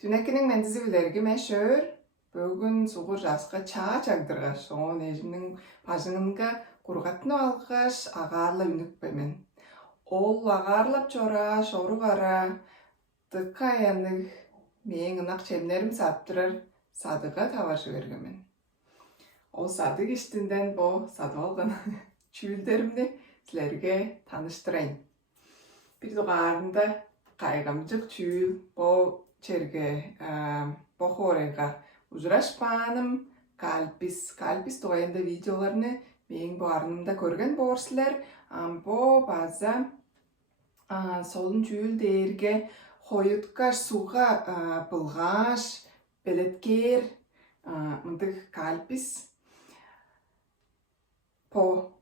Дүнекінің мәндізі білерге мәшөр, бөгін суғыр жасқа чаа чагдырғаш, оң ежімнің пажынымға құрғатыны алғаш ағарлы үнік бәмен. Ол ағарлап жора, шору қара, дыққа аяның мен ынақ чемнерім саптырыр, садыға тавашы бергемен. Ол садық іштінден бұл сады алған чүйілдерімді сілерге таныштырайын. Bir doğarında kaygamcık çüyül bu çerge bu horega uğraşpanım kalpis doğayında videolarını benim bu arnımda görgen borçlar bu bazı solun çüyül derge hoyutkaş suğa pılgaş beletker mındık kalpis po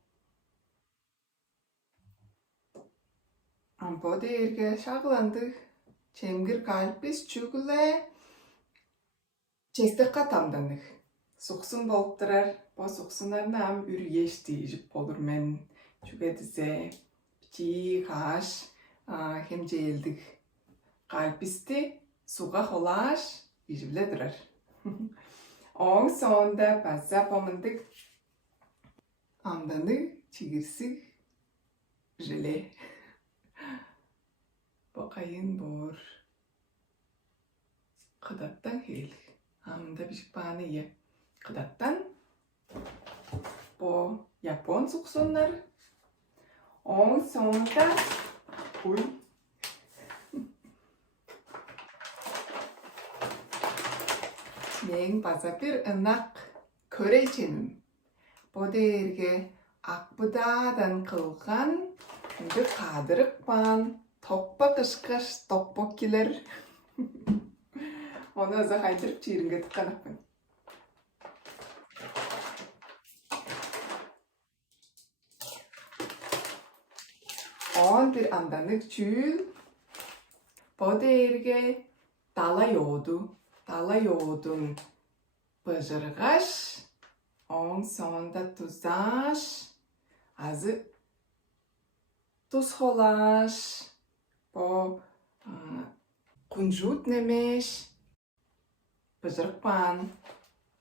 Bu derge şağlandık. Çemgir kalpis çügüle çestek katamdanık. Suqsun bolup durar. Bu suqsunlarına üryeş deyip olur men. Çügedize biçi kaş hem ceyldik. Kalpisti suğa holaş ijibile durar. Oğun sonunda bazı pomındık. Amdanık çigirsik jile. Bakayın bor. Kıdattan hel. Hamda bir bana ye. Kıdattan bu Japon suqsunlar. Onun sonunda uy. Men baza bir ınak köre içemim. Bu derge akbudadan kılgan bir kadırık ban. Toppak ışkış toppokiler. Onu öze kaydırıp çiğringe tıkanıpın. On bir andanık çül. Bu derge dala yoğdu. Dala yoğudun bıcırgaş. On sonunda tuzaş. Azı tuz holaş. Bu kunjut nemiş, bıcırıkpan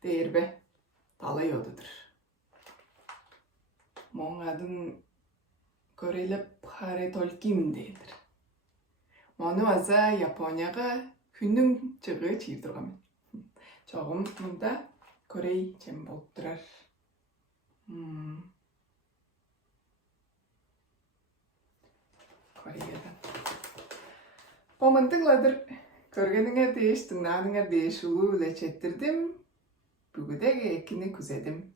derbe talayodudur. Mon adın körelip hare tolkim değildir. Onu aza Japonya'ga hünnün çığı çiğdirgam. Çoğum bunda Korey çem bolup durar. Kore'den. Pomıntıkladır. Körgenine değiş, tınağına değiş ulu ile çettirdim. Bugüde ekini kuzedim.